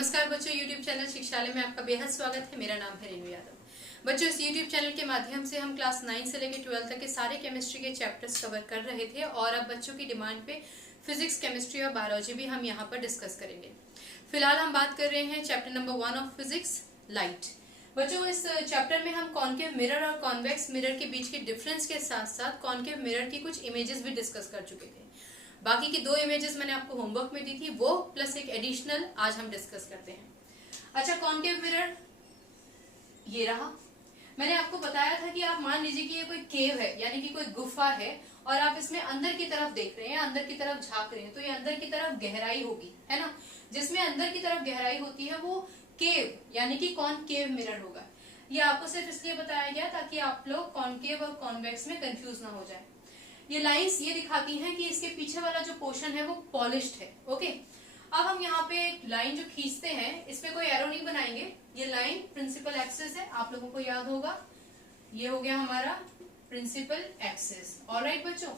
नमस्कार बच्चों, YouTube channel शिक्षालय में आपका बेहद स्वागत है। मेरा नाम है रेणु यादव। बच्चों, इस YouTube चैनल के माध्यम से हम क्लास 9 से लेकर 12 तक के सारे केमिस्ट्री के चैप्टर्स कवर कर रहे थे और अब बच्चों की डिमांड पे फिजिक्स, केमिस्ट्री और बायोलॉजी भी हम यहाँ पर डिस्कस करेंगे। फिलहाल हम बात कर रहे हैं chapter number 1 of physics, light. बच्चों, इस चैप्टर में हम कॉनकेव मिरर और कॉन्वेक्स मिरर के बीच के डिफरेंस के साथ साथ कॉनकेव मिरर की कुछ इमेजेस भी डिस्कस कर चुके थे। बाकी की 2 इमेजेस मैंने आपको होमवर्क में दी थी, वो प्लस एक एडिशनल आज हम डिस्कस करते हैं। अच्छा, कॉनकेव मिरर ये रहा। मैंने आपको बताया था कि आप मान लीजिए कि ये कोई केव है, यानी कि कोई गुफा है और आप इसमें अंदर की तरफ देख रहे हैं, अंदर की तरफ झांक रहे हैं, तो ये अंदर की तरफ गहराई होगी, है ना। जिसमें अंदर की तरफ गहराई होती है वो केव यानी कि कॉनकेव मिरर होगा। ये आपको सिर्फ इसलिए बताया गया ताकि आप लोग कॉनकेव और कॉन्वेक्स में कंफ्यूज ना हो जाए। ये लाइंस ये दिखाती हैं कि इसके पीछे वाला जो पोर्शन है वो पॉलिश्ड है। ओके, अब हम यहाँ पे एक लाइन जो खींचते हैं, इसमें कोई एरो नहीं बनाएंगे। ये लाइन प्रिंसिपल एक्सिस है, आप लोगों को याद होगा। ये हो गया हमारा प्रिंसिपल एक्सिस। ऑलराइट बच्चों,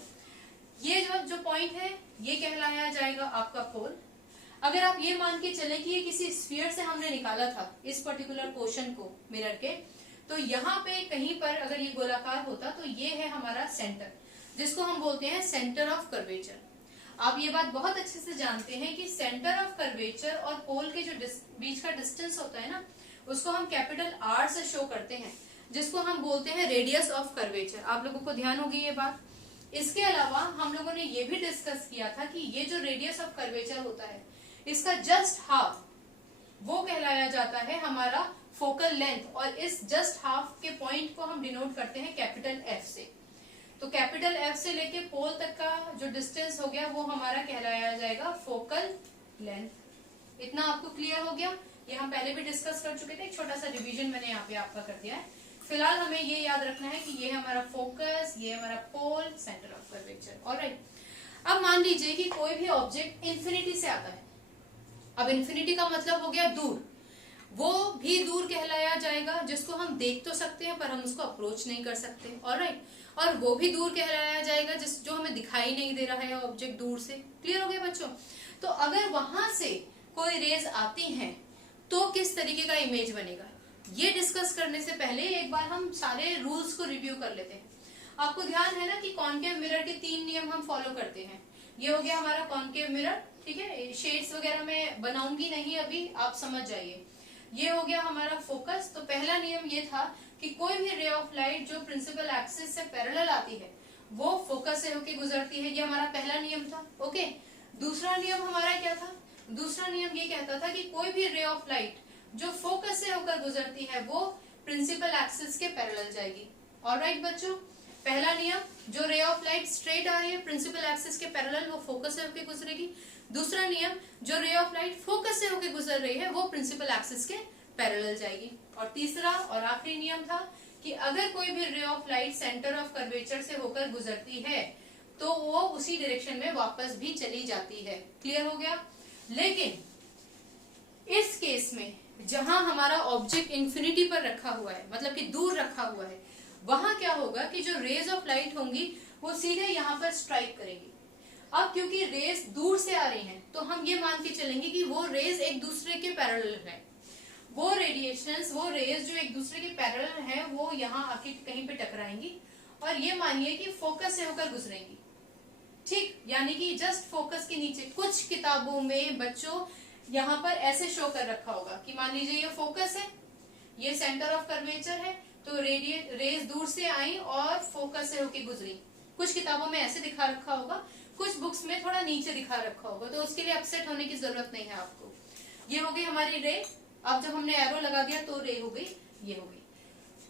ये जो पॉइंट है ये कहलाया जाएगा आपका पोल। अगर आप ये मान के चले कि ये किसी स्फीयर से हमने निकाला था इस पर्टिकुलर पोर्शन को मिरर के, तो यहाँ पे कहीं पर अगर ये गोलाकार होता तो ये है हमारा सेंटर, जिसको हम बोलते हैं सेंटर ऑफ कर्वेचर। आप ये बात बहुत अच्छे से जानते हैं कि सेंटर ऑफ कर्वेचर और पोल के जो बीच का डिस्टेंस होता है ना, उसको हम कैपिटल आर से शो करते हैं, जिसको हम बोलते हैं रेडियस ऑफ कर्वेचर। आप लोगों को ध्यान होगी ये बात। इसके अलावा हम लोगों ने ये भी डिस्कस किया था कि ये जो रेडियस ऑफ कर्वेचर होता है, इसका जस्ट हाफ वो कहलाया जाता है हमारा फोकल लेंथ, और इस जस्ट हाफ के पॉइंट को हम डिनोट करते हैं कैपिटल एफ से। तो कैपिटल एफ से लेके पोल तक का जो डिस्टेंस हो गया वो हमारा कहलाया जाएगा फोकल लेंथ। इतना आपको क्लियर हो गया? ये हम पहले भी डिस्कस कर चुके थे, एक छोटा सा रिवीजन मैंने यहाँ पे आपका कर दिया है। फिलहाल हमें ये याद रखना है कि ये हमारा फोकस, ये हमारा पोल, सेंटर ऑफ कर्वेचर। ऑलराइट, अब मान लीजिए कि कोई भी ऑब्जेक्ट इंफिनिटी से आता है। अब इंफिनिटी का मतलब हो गया दूर, वो भी दूर कहलाया जाएगा जिसको हम देख तो सकते हैं पर हम उसको अप्रोच नहीं कर सकते। ऑलराइट, और वो भी दूर कहलाया जाएगा जो हमें दिखाई नहीं दे रहा है ऑब्जेक्ट दूर से। क्लियर हो गया बच्चों? तो अगर वहां से कोई रेज आती हैं तो किस तरीके का इमेज बनेगा, ये डिस्कस करने से पहले एक बार हम सारे रूल्स को रिव्यू कर लेते हैं। आपको ध्यान है ना कि कॉनकेव मिरर के 3 नियम हम फॉलो करते हैं। ये हो गया हमारा कॉनकेव मिरर, ठीक है। शेड्स वगैरह मैं बनाऊंगी नहीं अभी, आप समझ जाइए। ये हो गया हमारा फोकस। तो पहला नियम ये था कि कोई भी रे ऑफ लाइट जो प्रिंसिपल एक्सिस से पैरेलल आती है वो फोकस से होके गुजरती है। ये हमारा पहला नियम था। ओके, दूसरा नियम हमारा क्या था? दूसरा नियम ये कहता था कि कोई भी रे ऑफ लाइट जो फोकस से होकर गुजरती है वो प्रिंसिपल एक्सिस के पैरेलल जाएगी। ऑलराइट बच्चों, पहला नियम, जो रे ऑफ लाइट स्ट्रेट आ रही है प्रिंसिपल एक्सिस के पैरेलल वो फोकस से होकर गुजरेगी। दूसरा नियम, जो रे ऑफ लाइट फोकस से होकर गुजर रही है वो प्रिंसिपल एक्सिस के पैरेलल जाएगी। और तीसरा और आखिरी नियम था कि अगर कोई भी रे of light centre of curvature से होकर गुजरती है तो वो उसी डायरेक्शन में वापस भी चली जाती है। क्लियर हो गया? लेकिन इस केस में जहां हमारा ऑब्जेक्ट इंफिनिटी पर रखा हुआ है, मतलब कि दूर रखा हुआ है, वहां क्या होगा कि जो रेज ऑफ लाइट होंगी वो सीधे यहाँ पर स्ट्राइक करेंगी। अब क्योंकि रेज दूर से आ रही हैं तो हम ये मान के चलेंगे कि वो रेज एक दूसरे के पैरेलल है। वो रेडिएशंस, वो रेज जो एक दूसरे के पैरेलल हैं वो यहाँ आके कहीं पे टकराएंगी और ये मानिए कि फोकस से होकर गुजरेंगी। ठीक, यानी कि जस्ट फोकस के नीचे। कुछ किताबों में बच्चों यहाँ पर ऐसे शो कर रखा होगा कि मान लीजिए ये फोकस है, ये सेंटर ऑफ कर्वेचर है, तो रेज दूर से आई और फोकस से होकर गुजरी। कुछ किताबों में ऐसे दिखा रखा होगा, कुछ बुक्स में थोड़ा नीचे दिखा रखा होगा, तो उसके लिए अपसेट होने की जरूरत नहीं है आपको। ये हो गई हमारी रे। अब जब हमने एरो लगा दिया तो रे हो गई, ये हो गई।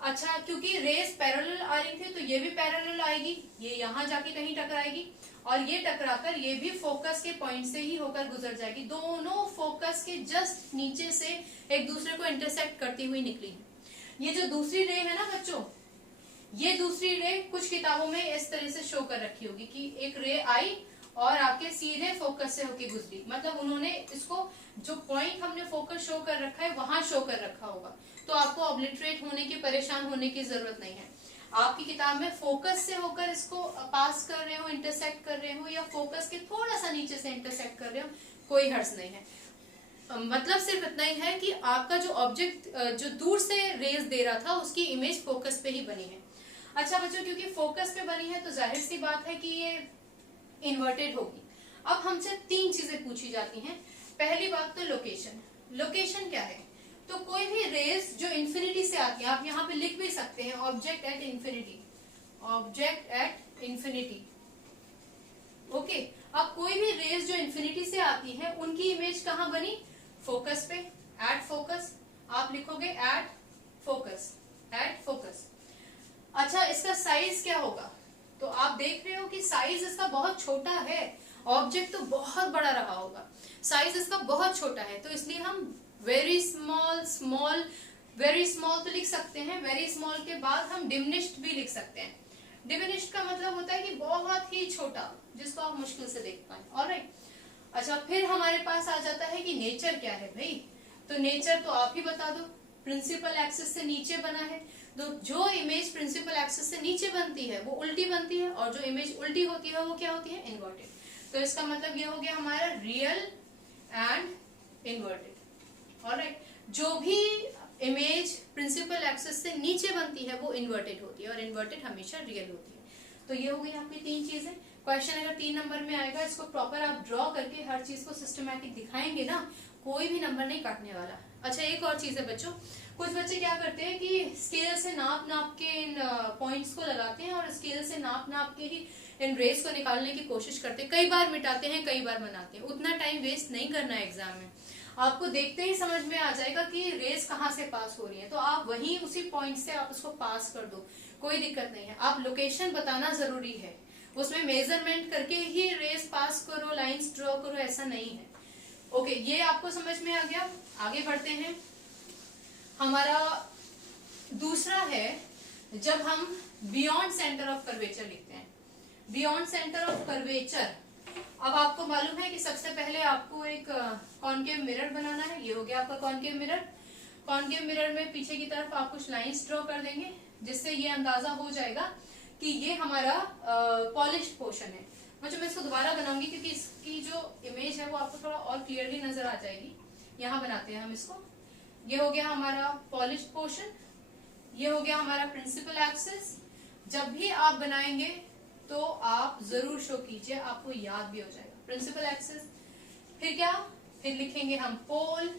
अच्छा, क्योंकि रेस पैरेलल आ रही थी तो ये भी पैरेलल आएगी, ये यहाँ जाके कहीं टकराएगी और ये टकराकर ये भी फोकस के पॉइंट से ही होकर गुजर जाएगी। दोनों फोकस के जस्ट नीचे से एक दूसरे को इंटरसेक्ट करती हुई निकली है। ये जो दूसरी रे है ना बच्चों, ये दूसरी रे कुछ किताबों में इस तरह से शो कर रखी होगी कि एक रे आई और आके सीधे फोकस से होके गुजरी। मतलब उन्होंने इसको जो पॉइंट हमने फोकस शो कर रखा है वहां शो कर रखा होगा, तो आपको ऑब्लिटरेट होने की, परेशान होने की जरूरत नहीं है। आपकी किताब में फोकस से होकर इसको पास कर रहे हो, इंटरसेक्ट कर रहे हो, या फोकस के थोड़ा सा नीचे से इंटरसेक्ट कर रहे हो, कोई हर्ज नहीं है। मतलब सिर्फ इतना इतना ही है कि आपका जो ऑब्जेक्ट जो दूर से रेज दे रहा था उसकी इमेज फोकस पे ही बनी है। अच्छा बच्चों, क्योंकि फोकस पे बनी है तो जाहिर सी बात है कि ये इन्वर्टेड होगी। अब हमसे तीन चीजें पूछी जाती हैं। पहली बात तो लोकेशन। लोकेशन क्या है? तो कोई भी रेज जो इंफिनिटी से आती है, आप यहाँ पे लिख भी सकते हैं object at infinity, object at infinity. Okay, अब कोई भी रेज जो इंफिनिटी से आती है उनकी इमेज कहाँ बनी? फोकस पे, एट फोकस। आप लिखोगे एट फोकस, एट फोकस। अच्छा, इसका साइज क्या होगा? तो आप देख रहे हो कि साइज इसका बहुत छोटा है, ऑब्जेक्ट तो बहुत बड़ा रहा होगा, साइज इसका बहुत छोटा है, तो इसलिए हम very small, small, very small तो लिख सकते हैं। वेरी स्मॉल के बाद हम डिमिनिश्ड भी लिख सकते हैं। डिमिनिश्ड का मतलब होता है कि बहुत ही छोटा, जिसको आप मुश्किल से देख पाए। ऑलराइट। अच्छा, फिर हमारे पास आ जाता है कि नेचर क्या है भाई? तो नेचर तो आप ही बता दो। प्रिंसिपल एक्सिस से नीचे बना है, तो जो इमेज प्रिंसिपल एक्सिस से नीचे बनती है वो उल्टी बनती है, और जो इमेज उल्टी होती है वो क्या होती है? इन्वर्टेड। तो इसका मतलब ये हो गया हमारा रियल एंड इन्वर्टेड। ऑलराइट। जो भी इमेज प्रिंसिपल एक्सिस से नीचे बनती है वो इन्वर्टेड होती है, और इन्वर्टेड हमेशा रियल होती है। तो ये हो गई आपकी तीन चीजें। क्वेश्चन अगर 3 नंबर में आएगा, इसको प्रॉपर आप ड्रॉ करके हर चीज को सिस्टमैटिक दिखाएंगे ना, कोई भी नंबर नहीं काटने वाला। अच्छा, एक और चीज है बच्चों, कुछ बच्चे क्या करते हैं कि स्केल से नाप नाप के इन पॉइंट्स को लगाते हैं, और स्केल से नाप नाप के ही इन रेस को निकालने की कोशिश करते हैं। कई बार मिटाते हैं, कई बार बनाते हैं। उतना टाइम वेस्ट नहीं करना है एग्जाम में। आपको देखते ही समझ में आ जाएगा कि रेस कहाँ से पास हो रही है, तो आप वहीं उसी पॉइंट से आप उसको पास कर दो, कोई दिक्कत नहीं है। आप लोकेशन बताना जरूरी है, उसमें मेजरमेंट करके ही रेस पास करो, लाइंस ड्रॉ करो, ऐसा नहीं है। ओके, ये आपको समझ में आ गया। आगे बढ़ते हैं। हमारा दूसरा है जब हम बियॉन्ड सेंटर ऑफ कर्वेचर लिखते हैं। बियॉन्ड सेंटर ऑफ कर्वेचर, अब आपको मालूम है कि सबसे पहले आपको एक कॉनकेव मिरर बनाना है। ये हो गया आपका कॉनकेव मिरर। कॉनकेव मिरर में पीछे की तरफ आप कुछ लाइंस ड्रॉ कर देंगे, जिससे ये अंदाजा हो जाएगा कि ये हमारा पॉलिश्ड पोर्शन है। मतलब मैं इसको दोबारा बनाऊंगी क्योंकि इसकी जो इमेज है वो आपको थोड़ा और क्लियरली नजर आ जाएगी। यहाँ बनाते हैं हम इसको। ये हो गया हमारा पॉलिश्ड पोर्शन, ये हो गया हमारा प्रिंसिपल एक्सिस। जब भी आप बनाएंगे तो आप जरूर शो कीजिए, आपको याद भी हो जाएगा प्रिंसिपल एक्सिस। फिर क्या, फिर लिखेंगे हम पोल।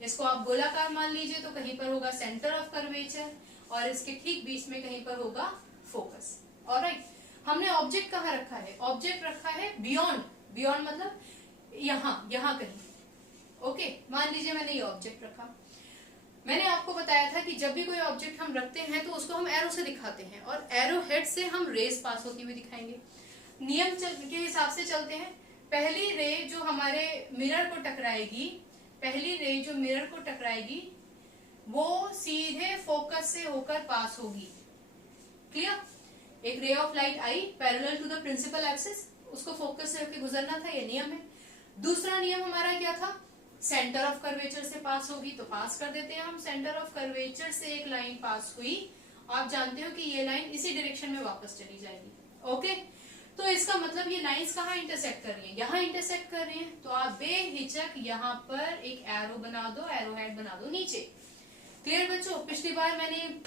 इसको आप गोलाकार मान लीजिए, तो कहीं पर होगा सेंटर ऑफ कर्वेचर, और इसके ठीक बीच में कहीं पर होगा फोकस। ऑलराइट। हमने ऑब्जेक्ट कहाँ रखा है? ऑब्जेक्ट रखा है बियॉन्ड। बियॉन्ड मतलब यहाँ कहीं। ओके, मान लीजिए मैंने ये ऑब्जेक्ट रखा। मैंने आपको बताया था कि जब भी कोई ऑब्जेक्ट हम रखते हैं तो उसको हम एरो से दिखाते हैं, और एरो हेड से हम रेस पास होती हुई दिखाएंगे। नियम के हिसाब से चलते हैं। पहली रे जो हमारे मिरर को टकराएगी, पहली रे जो मिरर को टकराएगी वो सीधे फोकस से होकर पास होगी। क्लियर? एक रे ऑफ लाइट आई parallel to the principal axis, उसको फोकस से होकर गुजरना था, ये नियम है। दूसरा नियम हमारा क्या था? सेंटर ऑफ कर्वेचर से पास होगी, तो पास कर देते हैं हम। सेंटर ऑफ कर्वेचर से एक लाइन पास हुई, आप जानते हो कि ये लाइन इसी डायरेक्शन में वापस चली जाएगी। ओके, तो इसका मतलब ये लाइंस कहाँ इंटरसेक्ट कर रही हैं? यहाँ इंटरसेक्ट कर रही हैं, तो आप बेहिचक यहाँ पर एक एरो बना दो, एरो हेड बना दो नीचे। क्लियर बच्चों? पिछली बार मैंने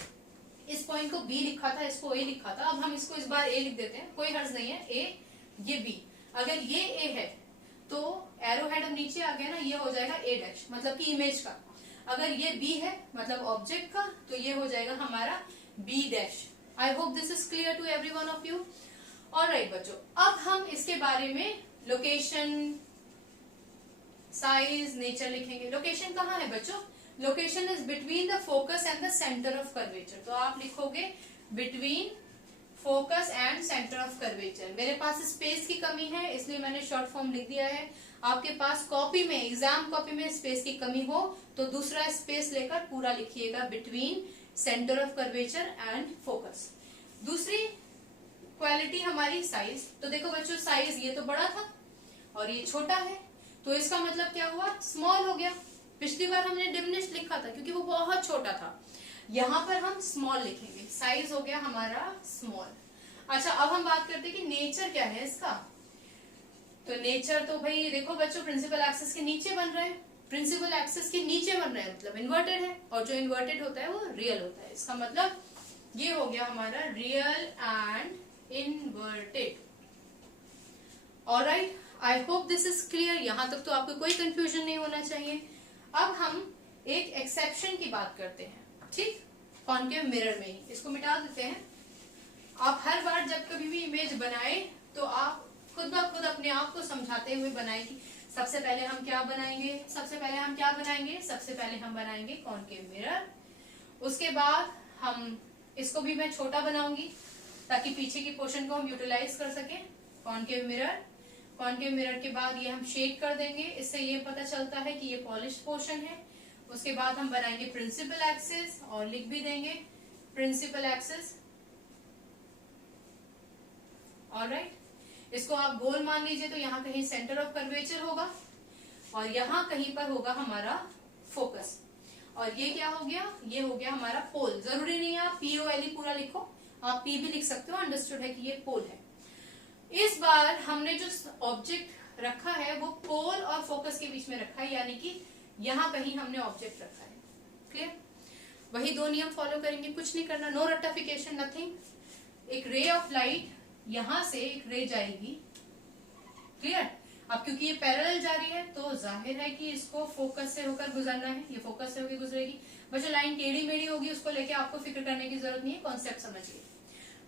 इस पॉइंट को बी लिखा था, इसको ए लिखा था, अब हम इसको इस बार ए लिख देते हैं, कोई हर्ज नहीं है। ए, ये बी। अगर ये ए है तो एरो हेड अब नीचे आ गया ना, ये हो जाएगा ए डैश, मतलब कि इमेज का। अगर ये बी है मतलब ऑब्जेक्ट का, तो ये हो जाएगा हमारा B dash. I hope this is clear to every one of you. Alright बच्चों, अब हम इसके बारे में लोकेशन, साइज, नेचर लिखेंगे। लोकेशन कहाँ है बच्चों? Location is between the focus and the centre of curvature. तो आप लिखोगे between focus and centre of curvature. मेरे पास स्पेस की कमी है इसलिए मैंने शॉर्ट फॉर्म लिख दिया है। आपके पास कॉपी में, एग्जाम कॉपी में स्पेस की कमी हो तो दूसरा स्पेस लेकर पूरा लिखिएगा, between centre of curvature and focus. दूसरी क्वालिटी हमारी साइज। तो देखो बच्चों, साइज ये तो बड़ा था और ये छोटा है, तो इसका मतलब क्या हुआ? स्मॉल हो गया। पिछली बार हमने डिमिनिश्ड लिखा था क्योंकि वो बहुत छोटा था, यहाँ पर हम स्मॉल लिखेंगे, साइज हो गया हमारा स्मॉल। अच्छा, अब हम बात करते हैं कि नेचर क्या है इसका। तो नेचर तो भाई देखो बच्चों, प्रिंसिपल एक्सिस के नीचे बन रहा है, प्रिंसिपल एक्सिस के नीचे बन रहा है, मतलब इन्वर्टेड है, और जो इन्वर्टेड होता है वो रियल होता है। इसका मतलब ये हो गया हमारा real and inverted. Alright, I hope this is clear. यहां तक तो आपको कोई कंफ्यूजन नहीं होना चाहिए। अब हम एक एक्सेप्शन की बात करते हैं, ठीक, कॉनकेव मिरर में ही। इसको मिटा देते हैं। आप हर बार जब कभी भी इमेज बनाए तो आप खुद ब खुद अपने आप को समझाते हुए बनाए कि सबसे पहले हम क्या बनाएंगे, सबसे पहले हम क्या बनाएंगे, सबसे पहले हम बनाएंगे कॉनकेव मिरर। उसके बाद हम इसको भी मैं छोटा बनाऊंगी ताकि पीछे की पोर्शन को हम यूटिलाइज कर सके, कॉनकेव मिरर। कॉनकेव मिरर के बाद ये हम शेड कर देंगे, इससे ये पता चलता है कि ये पॉलिश पोर्शन है। उसके बाद हम बनाएंगे प्रिंसिपल एक्सिस और लिख भी देंगे प्रिंसिपल एक्सिस। ऑलराइट, इसको आप गोल मान लीजिए, तो यहाँ कहीं सेंटर ऑफ कर्वेचर होगा और यहाँ कहीं पर होगा हमारा फोकस। और ये क्या हो गया, ये हो गया हमारा पोल। जरूरी नहीं है आप POLE पूरा लिखो, आप P भी लिख सकते हो, अंडरस्टूड है कि ये पोल है। इस बार हमने जो ऑब्जेक्ट रखा है वो पोल और फोकस के बीच में रखा है, यानी कि यहाँ कहीं हमने ऑब्जेक्ट रखा है। क्लियर? वही दो नियम फॉलो करेंगे, कुछ नहीं करना, नो रट्टाफिकेशन, नथिंग। एक रे ऑफ लाइट यहां से एक रे जाएगी। क्लियर? अब क्योंकि ये पैरेलल जा रही है तो जाहिर है कि इसको फोकस से होकर गुजरना है, ये फोकस से होकर गुजरेगी। बच्चों लाइन टेढ़ी मेढ़ी होगी, उसको लेके आपको फिक्र करने की जरूरत नहीं है, कॉन्सेप्ट समझिए।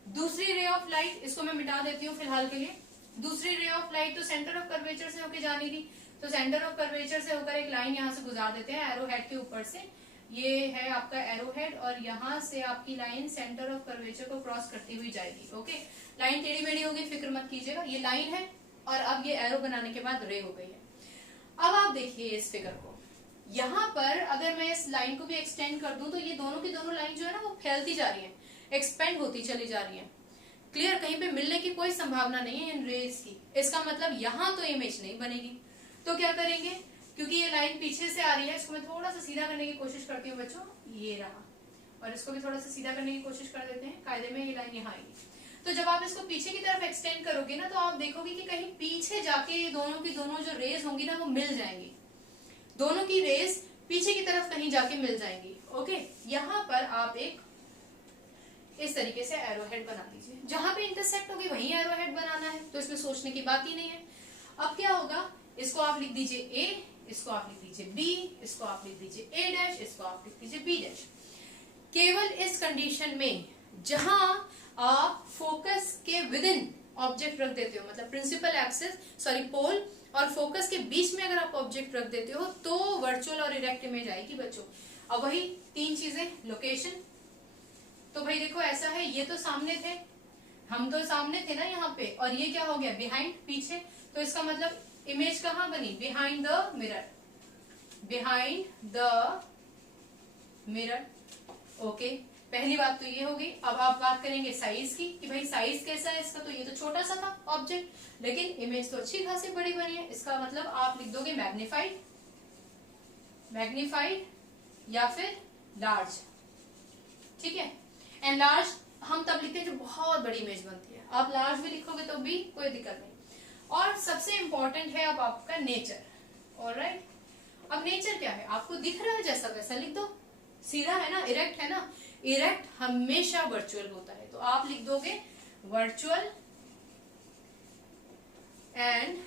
दूसरी रे ऑफ लाइट, इसको मैं मिटा देती हूँ फिलहाल के लिए। दूसरी रे ऑफ लाइट तो सेंटर ऑफ कर्वेचर से होकर जानी थी, तो सेंटर ऑफ कर्वेचर से होकर एक लाइन यहाँ से गुजार देते हैं एरो हेड के ऊपर से। ये है आपका एरो हेड और यहाँ से आपकी लाइन सेंटर ऑफ कर्वेचर को क्रॉस करती हुई जाएगी। ओके, लाइन टेढ़ी मेढ़ी होगी, फिक्र मत कीजिएगा। ये लाइन है और अब ये एरो बनाने के बाद रे हो गई है। अब आप देखिए इस फिगर को, यहाँ पर अगर मैं इस लाइन को भी एक्सटेंड कर दूं तो ये दोनों की दोनों लाइन जो है ना वो फैलती जा रही है, एक्सपेंड होती चली जा रही है। क्लियर? कहीं पे मिलने की कोई संभावना नहीं है इन रेज की। इसका मतलब यहाँ तो इमेज नहीं बनेगी। तो क्या करेंगे, क्योंकि ये लाइन पीछे से आ रही है, इसको मैं थोड़ा सा सीधा करने की कोशिश करती हूँ बच्चों, ये रहा, और इसको भी थोड़ा सा सीधा करने की कोशिश कर देते हैं। कायदे में ये लाइन यहाँ आएगी। तो जब आप इसको पीछे की तरफ एक्सटेंड करोगे ना तो आप देखोगे कि कहीं पीछे जाके ये दोनों की दोनों जो रेज होंगी ना वो मिल जाएंगी, दोनों की रेज पीछे की तरफ कहीं जाके मिल जाएंगी। ओके, यहाँ पर आप एक इस तरीके से एरो हेड बना लीजिए, जहां पे इंटरसेक्ट होगी वहीं एरो हेड बनाना है, तो इसमें सोचने की बात ही नहीं है। अब क्या होगा, इसको आप लिख दीजिए ए, इसको आप लिख दीजिए बी, इसको आप लिख दीजिए ए डैश, इसको आप लिख दीजिए बी डैश। केवल इस कंडीशन में जहां आप फोकस के विद इन ऑब्जेक्ट रख देते हो, मतलब प्रिंसिपल एक्सिस सॉरी पोल और फोकस के बीच में अगर आप ऑब्जेक्ट रख देते हो तो वर्चुअल और इरेक्ट इमेज आएगी बच्चों। अब वही तीन चीजें, लोकेशन, तो भाई देखो ऐसा है, ये तो सामने थे, हम तो सामने थे ना यहाँ पे, और ये क्या हो गया बिहाइंड, पीछे। तो इसका मतलब इमेज कहाँ बनी, behind the mirror, behind the mirror. Okay, पहली बात तो ये होगी। अब आप बात करेंगे साइज की कि भाई साइज कैसा है इसका, तो ये तो छोटा सा था ऑब्जेक्ट, लेकिन इमेज तो अच्छी खासी बड़ी बनी है। इसका मतलब आप लिख दोगे मैग्नीफाइड, मैग्नीफाइड या फिर लार्ज। ठीक है, एंड लार्ज हम तब लिखते हैं जब बहुत बड़ी इमेज बनती है, आप लार्ज भी लिखोगे तो भी कोई दिक्कत नहीं। और सबसे इंपॉर्टेंट है अब आपका नेचर। ऑलराइट, अब नेचर क्या है, आपको दिख रहा है जैसा वैसा लिख दो, सीधा है ना, इरेक्ट है ना, इरेक्ट हमेशा वर्चुअल होता है, तो आप लिख दोगे वर्चुअल एंड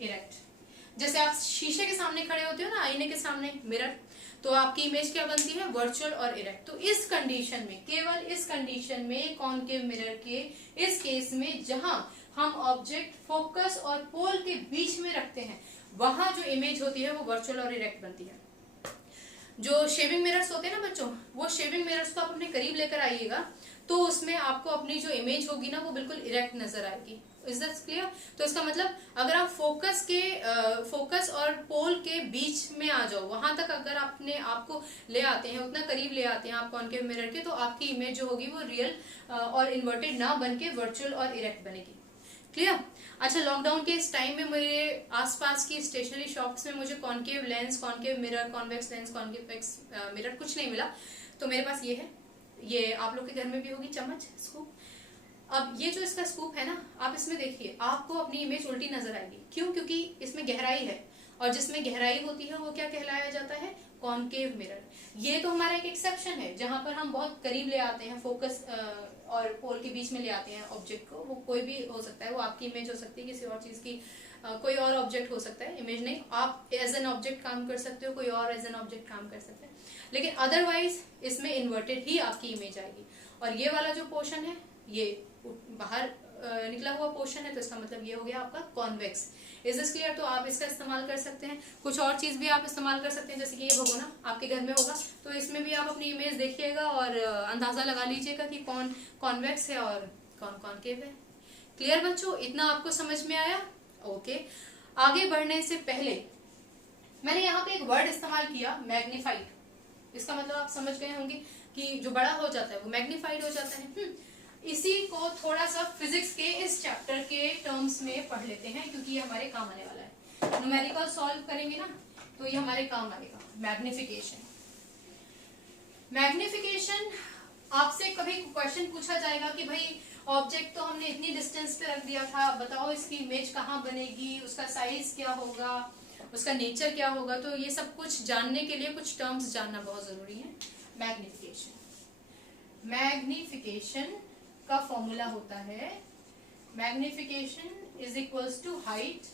इरेक्ट। जैसे आप शीशे के सामने खड़े होते हो ना, आईने के सामने, मिरर, तो आपकी इमेज क्या बनती है, वर्चुअल और इरेक्ट। तो इस कंडीशन में, केवल इस कंडीशन में, कॉनकेव मिरर के इस केस में जहां हम ऑब्जेक्ट फोकस और पोल के बीच में रखते हैं, वहां जो इमेज होती है वो वर्चुअल और इरेक्ट बनती है। जो शेविंग मिरर्स होते हैं ना बच्चों, वो शेविंग मिरर्स को आप अपने करीब लेकर आइएगा तो उसमें आपको अपनी जो इमेज होगी ना वो बिल्कुल इरेक्ट नजर आएगी। Is that clear? तो इसका मतलब अगर आप फोकस और पोल के बीच में आ जाओ, वहां तक अगर आपने आपको ले आते हैं, उतना करीब ले आते हैं आप कॉनकेव मिरर के, तो आपकी इमेज जो होगी वो रियल और इन्वर्टेड ना बन के वर्चुअल और इरेक्ट बनेगी। क्लियर? अच्छा, लॉकडाउन के इस टाइम में मेरे आसपास की स्टेशनरी शॉप्स में मुझे concave lens, concave mirror, convex lens, convex mirror कुछ नहीं मिला, तो मेरे पास ये है। ये आप लोग के घर में भी होगी चम्मच, स्कूप। अब ये जो इसका स्कूप है ना, आप इसमें देखिए, आपको अपनी इमेज उल्टी नजर आएगी। क्यों? क्योंकि इसमें गहराई है और जिसमें गहराई होती है वो क्या कहलाया जाता है, कॉनकेव मिरर। ये तो हमारा एक एक्सेप्शन है जहां पर हम बहुत करीब ले आते हैं, फोकस और पोल के बीच में ले आते हैं ऑब्जेक्ट को। वो कोई भी हो सकता है, वो आपकी इमेज हो सकती है, किसी और चीज की कोई और ऑब्जेक्ट हो सकता है, इमेज नहीं, आप एज एन ऑब्जेक्ट काम कर सकते हो, कोई और एज एन ऑब्जेक्ट काम कर सकते हैं, लेकिन अदरवाइज इसमें इन्वर्टेड ही आपकी इमेज आएगी। और ये वाला जो पोर्शन है ये बाहर निकला हुआ पोर्शन है, तो इसका मतलब ये हो गया आपका कॉन्वेक्स। Is this clear? तो आप इसका इस्तेमाल कर सकते हैं, कुछ और चीज भी आप इस्तेमाल कर सकते हैं, जैसे कि ये भगोना आपके घर में होगा, तो इसमें भी आप अपनी इमेज देखिएगा और अंदाजा लगा लीजिएगा कि कौन कॉन्वेक्स है और कौन कॉनकेव है। क्लियर बच्चों, इतना आपको समझ में आया? ओके, आगे बढ़ने से पहले मैंने यहाँ पे एक वर्ड इस्तेमाल किया, मैग्नीफाइड। इसका मतलब आप समझ गए होंगे कि जो बड़ा हो जाता है वो मैग्नीफाइड हो जाता है। इसी को थोड़ा सा फिजिक्स के इस चैप्टर के टर्म्स में पढ़ लेते हैं, क्योंकि ये हमारे काम आने वाला है। न्यूमेरिकल सॉल्व करेंगे ना तो ये हमारे काम आएगा। मैग्निफिकेशन, मैग्निफिकेशन आपसे कभी क्वेश्चन पूछा जाएगा कि भाई ऑब्जेक्ट तो हमने इतनी डिस्टेंस पे रख दिया था, बताओ इसकी इमेज कहाँ बनेगी, उसका साइज क्या होगा, उसका नेचर क्या होगा। तो ये सब कुछ जानने के लिए कुछ टर्म्स जानना बहुत जरूरी है। मैग्निफिकेशन, मैग्निफिकेशन का फॉर्मूला होता है, magnification is equals to height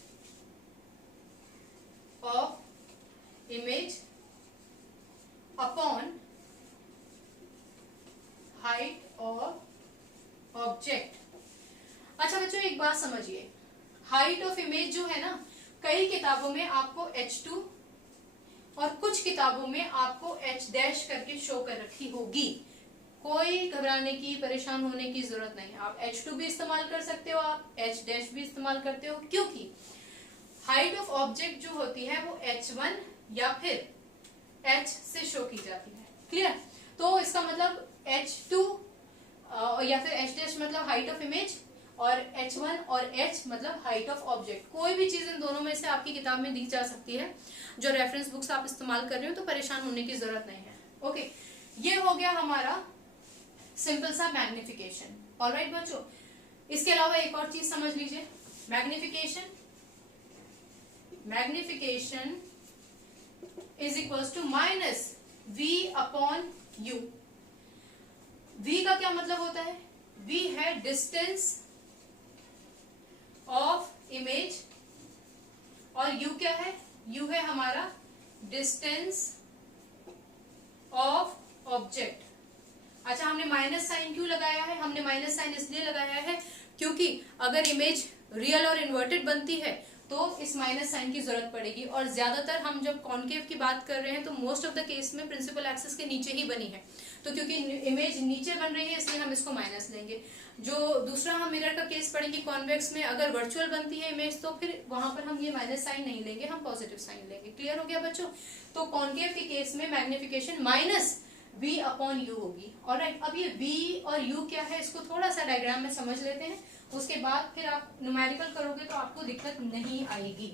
of image upon height of object. अच्छा बच्चों एक बात समझिए, हाइट ऑफ इमेज जो है ना, कई किताबों में आपको H2 और कुछ किताबों में आपको H डैश करके शो कर रखी होगी। कोई घबराने की, परेशान होने की जरूरत नहीं है। आप H2 भी इस्तेमाल कर सकते हो, आप H डैश भी इस्तेमाल करते हो, क्योंकि हाइट ऑफ ऑब्जेक्ट जो होती है वो H1 या फिर H से शो की जाती है। क्लियर? तो इसका मतलब H2 या फिर H डैश मतलब हाइट ऑफ इमेज, और H1 और H मतलब हाइट ऑफ ऑब्जेक्ट। कोई भी चीज इन दोनों में से आपकी किताब में दी जा सकती है। जो रेफरेंस बुक्स आप इस्तेमाल कर रहे हो तो परेशान होने की जरूरत नहीं है। ओके, ये हो गया हमारा सिंपल सा मैग्निफिकेशन। ऑलराइट बच्चों, इसके अलावा एक और चीज समझ लीजिए, magnification, magnification is equals to minus V upon U। V का क्या मतलब होता है? V है डिस्टेंस ऑफ इमेज, और U क्या है? U है हमारा डिस्टेंस ऑफ ऑब्जेक्ट। अच्छा, हमने माइनस साइन क्यों लगाया है? हमने माइनस साइन इसलिए लगाया है क्योंकि अगर इमेज रियल और इन्वर्टेड बनती है तो इस माइनस साइन की जरूरत पड़ेगी, और ज्यादातर हम जब कॉनकेव की बात कर रहे हैं तो मोस्ट ऑफ द केस में प्रिंसिपल एक्सिस के नीचे ही बनी है, तो क्योंकि इमेज नीचे बन रही है इसलिए हम इसको माइनस लेंगे। जो दूसरा हम मिरर का केस पढ़ेंगे कॉन्वेक्स में, अगर वर्चुअल बनती है इमेज तो फिर वहां पर हम ये माइनस साइन नहीं लेंगे, हम पॉजिटिव साइन लेंगे। क्लियर हो गया बच्चों? तो कॉनकेव के केस में magnification minus V upon U होगी। ऑलराइट, अब ये V और U क्या है इसको थोड़ा सा डायग्राम में समझ लेते हैं, उसके बाद फिर आप न्यूमेरिकल करोगे तो आपको दिक्कत नहीं आएगी।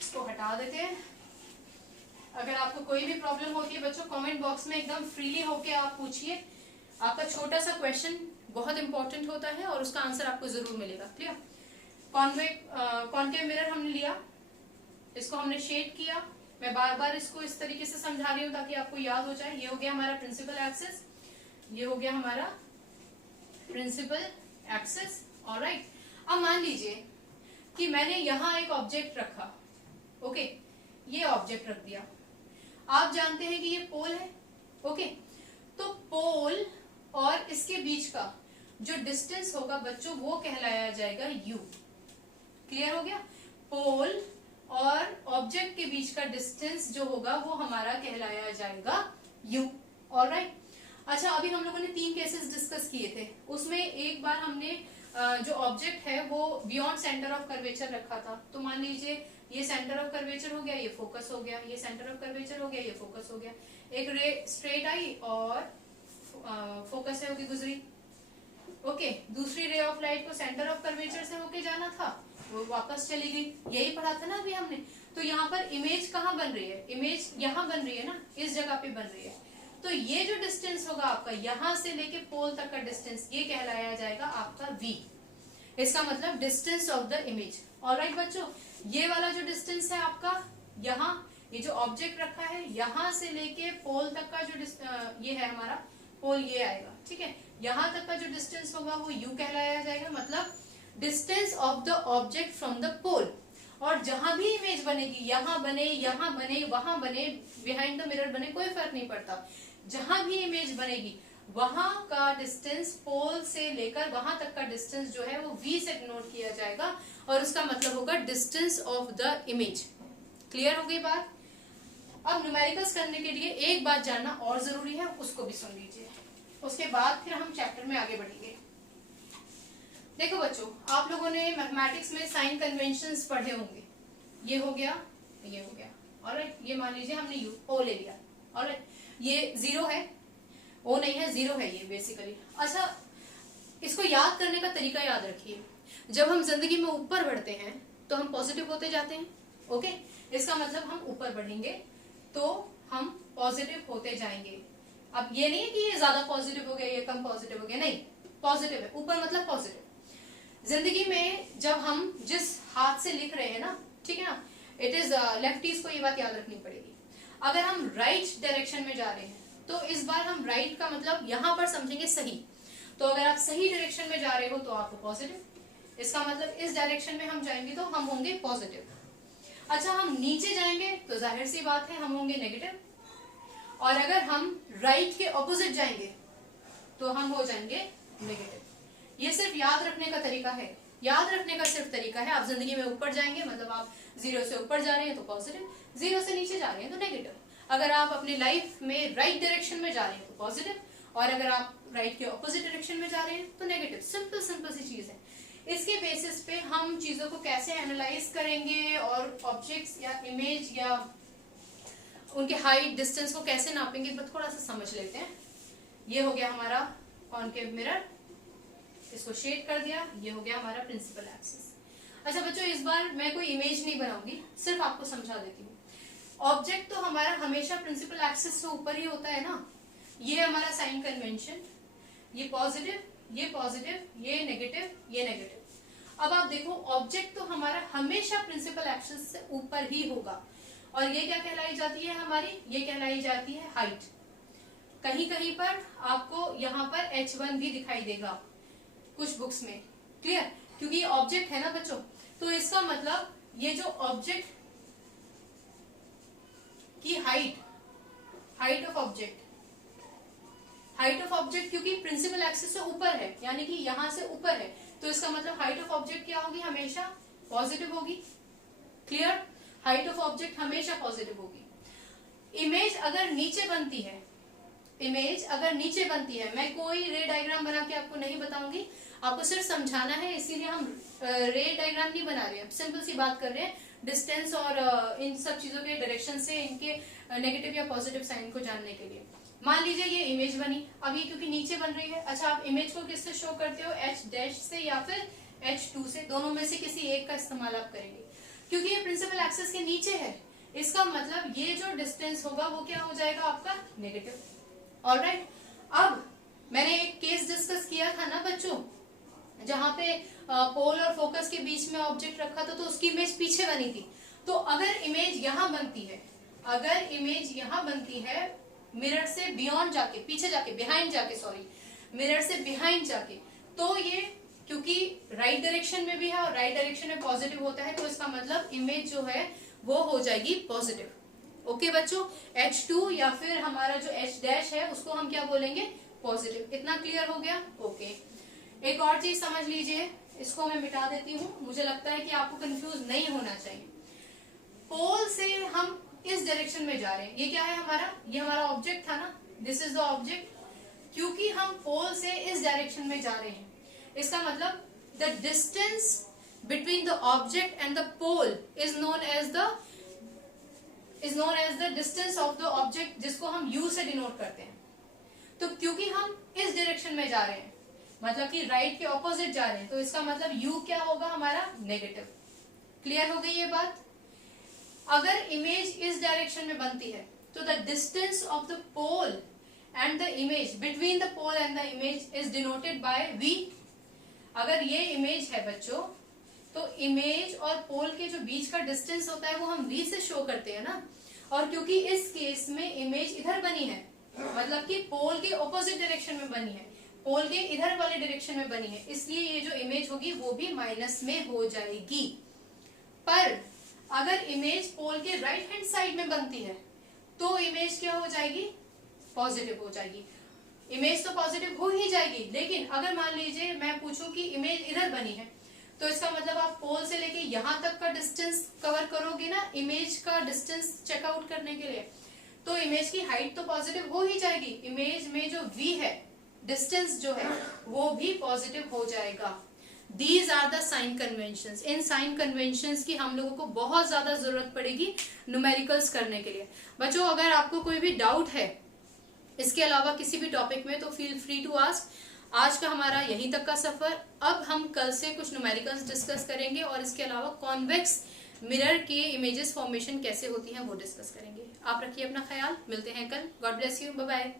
इसको हटा देते हैं। अगर आपको कोई भी प्रॉब्लम होती है बच्चों, कमेंट बॉक्स में एकदम फ्रीली होके आप पूछिए। आपका छोटा सा क्वेश्चन बहुत इंपॉर्टेंट होता है और उसका आंसर आपको जरूर मिलेगा। क्लियर? कॉनकेव मिरर हमने लिया, इसको हमने शेड किया। मैं बार बार इसको इस तरीके से समझा रही हूँ ताकि आपको याद हो जाए। ये हो गया हमारा प्रिंसिपल एक्सिस, ये हो गया हमारा प्रिंसिपल एक्सिस। ऑलराइट, अब मान लीजिए कि मैंने यहां एक ऑब्जेक्ट रखा। ओके, ये ऑब्जेक्ट रख दिया। आप जानते हैं कि ये पोल है। ओके, तो पोल और इसके बीच का जो डिस्टेंस होगा बच्चों वो कहलाया जाएगा U। क्लियर हो गया? पोल और ऑब्जेक्ट के बीच का डिस्टेंस जो होगा वो हमारा कहलाया जाएगा U। ऑलराइट, अच्छा अभी हम लोगों ने 3 केसेस डिस्कस किए थे, उसमें एक बार हमने जो ऑब्जेक्ट है वो बियॉन्ड सेंटर ऑफ कर्वेचर रखा था। तो मान लीजिए ये सेंटर ऑफ कर्वेचर हो गया, ये फोकस हो गया, ये सेंटर ऑफ कर्वेचर हो गया, ये फोकस हो गया। एक रे स्ट्रेट आई और फोकस से होके गुजरी। ओके, दूसरी रे ऑफ लाइट को सेंटर ऑफ कर्वेचर से होके जाना था, वो वापस चली गई। यही पढ़ा था ना अभी हमने। तो यहाँ पर इमेज कहाँ बन रही है? इमेज यहाँ बन रही है ना, इस जगह पे बन रही है। तो ये जो डिस्टेंस होगा आपका यहाँ से लेके पोल तक का डिस्टेंस, ये कहलाया जाएगा आपका V। इसका मतलब distance of the image. Alright बच्चों, ये वाला जो डिस्टेंस है आपका, यहाँ ये जो ऑब्जेक्ट रखा है यहाँ से लेके पोल तक का जो ये है हमारा पोल, ये आएगा, ठीक है। यहाँ तक का जो डिस्टेंस होगा वो u कहलाया जाएगा, मतलब distance of the object from the pole. और जहां भी इमेज बनेगी, यहाँ बने, वहां बने, बिहाइंड द मिरर बने, कोई फर्क नहीं पड़ता, जहां भी इमेज बनेगी वहां का डिस्टेंस पोल से लेकर वहां तक का डिस्टेंस जो है वो v से डिनोट किया जाएगा, और उसका मतलब होगा distance of the image. Clear हो गई बात। अब न्यूमेरिकल्स करने के लिए एक बात जानना और जरूरी है, उसको भी सुन लीजिए, उसके बाद फिर हम चैप्टर में आगे बढ़ेंगे। देखो बच्चों, आप लोगों ने मैथमेटिक्स में साइन कन्वेंशंस पढ़े होंगे। ये हो गया, ये हो गया, ऑलराइट। ये मान लीजिए हमने ओ ले लिया, ऑलराइट। ये 0 है, ओ नहीं है, 0 है ये बेसिकली। अच्छा, इसको याद करने का तरीका याद रखिए। जब हम जिंदगी में ऊपर बढ़ते हैं तो हम पॉजिटिव होते जाते हैं, ओके। इसका मतलब हम ऊपर बढ़ेंगे तो हम पॉजिटिव होते जाएंगे। अब ये नहीं है कि ये ज्यादा पॉजिटिव हो गया, ये कम पॉजिटिव हो गया, नहीं, पॉजिटिव है, ऊपर मतलब पॉजिटिव। जिंदगी में जब हम जिस हाथ से लिख रहे हैं ना, ठीक है ना, इट इज लेफ्टीज को ये बात याद रखनी पड़ेगी। अगर हम राइट डायरेक्शन में जा रहे हैं तो इस बार हम राइट का मतलब यहाँ पर समझेंगे सही। तो अगर आप सही डायरेक्शन में जा रहे हो तो आप पॉजिटिव, इसका मतलब इस डायरेक्शन में हम जाएंगे तो हम होंगे पॉजिटिव। अच्छा, हम नीचे जाएंगे तो जाहिर सी बात है हम होंगे नेगेटिव, और अगर हम राइट के ऑपोजिट जाएंगे तो हम हो जाएंगे नेगेटिव। ये सिर्फ याद रखने का तरीका है, याद रखने का सिर्फ तरीका है। आप जिंदगी में ऊपर जाएंगे मतलब आप 0 से ऊपर जा रहे हैं तो पॉजिटिव, 0 से नीचे जा रहे हैं तो नेगेटिव। अगर आप अपने लाइफ में राइट डायरेक्शन में जा रहे हैं तो पॉजिटिव, और अगर आप राइट के ऑपोजिट डायरेक्शन में जा रहे हैं तो नेगेटिव। सिंपल सिंपल सी चीज है। इसके बेसिस पे हम चीजों को कैसे एनालाइज करेंगे और ऑब्जेक्ट्स या इमेज या उनके हाइट डिस्टेंस को कैसे नापेंगे, बस थोड़ा सा समझ लेते हैं। ये हो गया हमारा कॉनकेव मिरर, इसको शेड कर दिया, ये हो गया हमारा प्रिंसिपल एक्सिस। अच्छा बच्चों, इस बार मैं कोई इमेज नहीं बनाऊंगी, सिर्फ आपको समझा देती हूँ। ऑब्जेक्ट तो हमारा हमेशा प्रिंसिपल एक्सिस से ऊपर ही होता है ना। ये हमारा साइन कन्वेंशन, ये पॉजिटिव, ये पॉजिटिव, ये नेगेटिव, ये नेगेटिव। अब आप देखो, ऑब्जेक्ट तो हमारा हमेशा प्रिंसिपल एक्सिस से ऊपर ही होगा, और ये क्या कहलाई जाती है हमारी, ये कहलाई जाती है हाइट। कहीं कहीं पर आपको यहाँ पर h1 भी दिखाई देगा कुछ बुक्स में, क्लियर, क्योंकि ये ऑब्जेक्ट है ना बच्चों। तो इसका मतलब ये जो ऑब्जेक्ट की height of object, height of object क्योंकि प्रिंसिपल एक्सिस से ऊपर है, यानी कि यहां से ऊपर है, तो इसका मतलब हाइट ऑफ ऑब्जेक्ट क्या होगी, हमेशा पॉजिटिव होगी। क्लियर, हाइट ऑफ ऑब्जेक्ट हमेशा पॉजिटिव होगी। इमेज अगर नीचे बनती है, इमेज अगर नीचे बनती है, मैं कोई रे डायग्राम बना के आपको नहीं बताऊंगी, आपको सिर्फ समझाना है, इसीलिए हम रे डायग्राम नहीं बना रहे हैं, सिंपल सी बात कर रहे हैं डिस्टेंस और इन सब चीजों के डायरेक्शन से इनके नेगेटिव या पॉजिटिव साइन को जानने के लिए। मान लीजिए ये इमेज बनी, अब ये क्योंकि नीचे बन रही है। अच्छा, आप इमेज को किससे शो करते हो, h' से या फिर h2 से, दोनों में से किसी एक का इस्तेमाल आप करेंगे, क्योंकि ये प्रिंसिपल एक्सिस के नीचे है। इसका मतलब ये जो डिस्टेंस होगा वो क्या हो जाएगा आपका, नेगेटिव। ऑलराइट, अब मैंने एक केस डिस्कस किया था ना बच्चों, जहां पे पोल और फोकस के बीच में ऑब्जेक्ट रखा था, तो उसकी इमेज पीछे बनी थी। तो अगर इमेज यहाँ बनती है, अगर इमेज यहाँ बनती है मिरर से बियॉन्ड जाके, पीछे जाके, बिहाइंड जाके, सॉरी, मिरर से बिहाइंड जाके, तो ये क्योंकि राइट डायरेक्शन में भी है और राइट डायरेक्शन में पॉजिटिव होता है, तो इसका मतलब इमेज जो है वो हो जाएगी पॉजिटिव। ओके बच्चों, h2 या फिर हमारा जो h' है उसको हम क्या बोलेंगे, पॉजिटिव। इतना क्लियर हो गया। ओके, एक और चीज समझ लीजिए, इसको मैं मिटा देती हूँ, मुझे लगता है कि आपको कंफ्यूज नहीं होना चाहिए। पोल से हम इस डायरेक्शन में जा रहे हैं, ये क्या है हमारा, ये हमारा ऑब्जेक्ट था ना, दिस इज द ऑब्जेक्ट। क्योंकि हम पोल से इस डायरेक्शन में जा रहे हैं, इसका मतलब the distance between the object and the pole is known as the distance of the object, जिसको हम u से डिनोट करते हैं। तो क्योंकि हम इस डायरेक्शन में जा रहे हैं, मतलब कि राइट के ऑपोजिट जा रहे हैं, तो इसका मतलब u क्या होगा हमारा, नेगेटिव। क्लियर हो गई ये बात। अगर इमेज इस डायरेक्शन में बनती है तो the distance of the pole and the image, between the pole and the image is denoted by v। अगर ये इमेज है बच्चों, तो इमेज और पोल के जो बीच का डिस्टेंस होता है वो हम v से शो करते हैं ना, और क्योंकि इस केस में इमेज इधर बनी है, मतलब कि पोल के ऑपोजिट डायरेक्शन में बनी है, पोल के इधर वाले डायरेक्शन में बनी है, इसलिए ये जो इमेज होगी वो भी माइनस में हो जाएगी। पर अगर इमेज पोल के राइट हैंड साइड में बनती है तो इमेज क्या हो जाएगी, पॉजिटिव हो जाएगी। इमेज तो पॉजिटिव हो ही जाएगी, लेकिन अगर मान लीजिए मैं पूछूं कि इमेज इधर बनी है, तो इसका मतलब आप पोल से लेके यहाँ तक का डिस्टेंस कवर करोगे ना, इमेज का डिस्टेंस चेकआउट करने के लिए, तो इमेज की हाइट तो पॉजिटिव हो ही जाएगी, इमेज में जो v है, डिस्टेंस जो है, वो भी पॉजिटिव हो जाएगा। These are the sign conventions। इन साइन कन्वेंशंस की हम लोगों को बहुत ज्यादा जरूरत पड़ेगी न्यूमेरिकल्स करने के लिए। बच्चों अगर आपको कोई भी डाउट है इसके अलावा किसी भी टॉपिक में, तो फील फ्री टू आस्क। आज का हमारा यहीं तक का सफर। अब हम कल से कुछ न्यूमेरिकल्स डिस्कस करेंगे और इसके अलावा कॉन्वेक्स मिरर के इमेजेस फॉर्मेशन कैसे होती हैं वो डिस्कस करेंगे। आप रखिए अपना ख्याल, मिलते हैं कल। God bless you, bye bye.